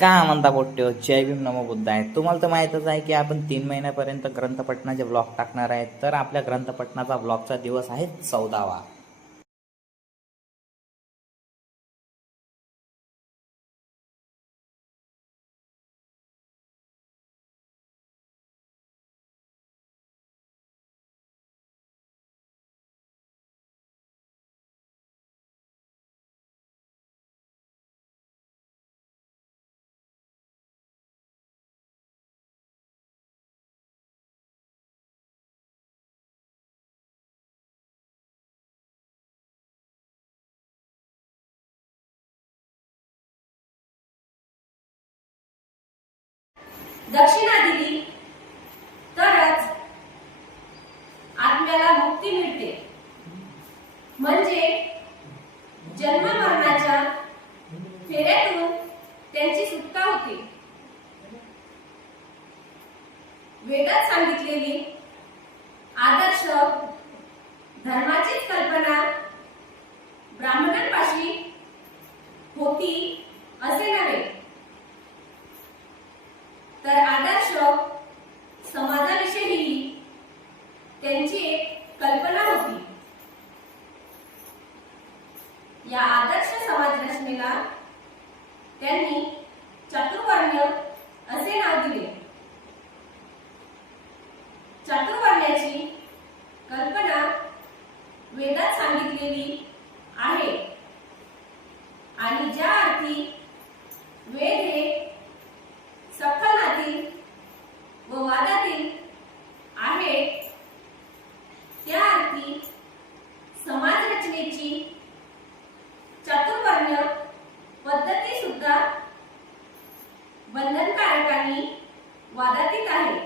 का म्हणता पोट्ट्यो, जय भीम नमो बुद्धाय. तुम्हाला तर माहीतच आहे की आपण 3 महिन्यापर्यंत ग्रंथपठणाचे ब्लॉग टाकणार आहेत. तर आपल्या ग्रंथपठणाचा ब्लॉगचा दिवस आहे 14वा. दक्षिणा दिली तरच आत्म्याला मुक्ती मिळते. म्हणजे जन्म मरणाच्या फेऱ्यातून त्यांची सुटका होते. वेदात सांगितलेली आदर्श धर्माचीच कल्पना ब्राह्मणांपाशी होती असे नव्हे, तर आदर्श समाजाविषयी त्यांची एक कल्पना होती. या आदर्श समाज रचनेला त्यांनी चातुर्वर्ण्य असे नाव दिले. चातुर्वर्ण्याची कल्पना वेदात सांगितलेली आहे आणि ज्या अर्थी वेद हे सखनातील व वादातील आहे, त्या अर्थी समाज रचनेची चातुर्वर्ण पद्धती सुद्धा बंधनकारक आणि वादातीत आहे.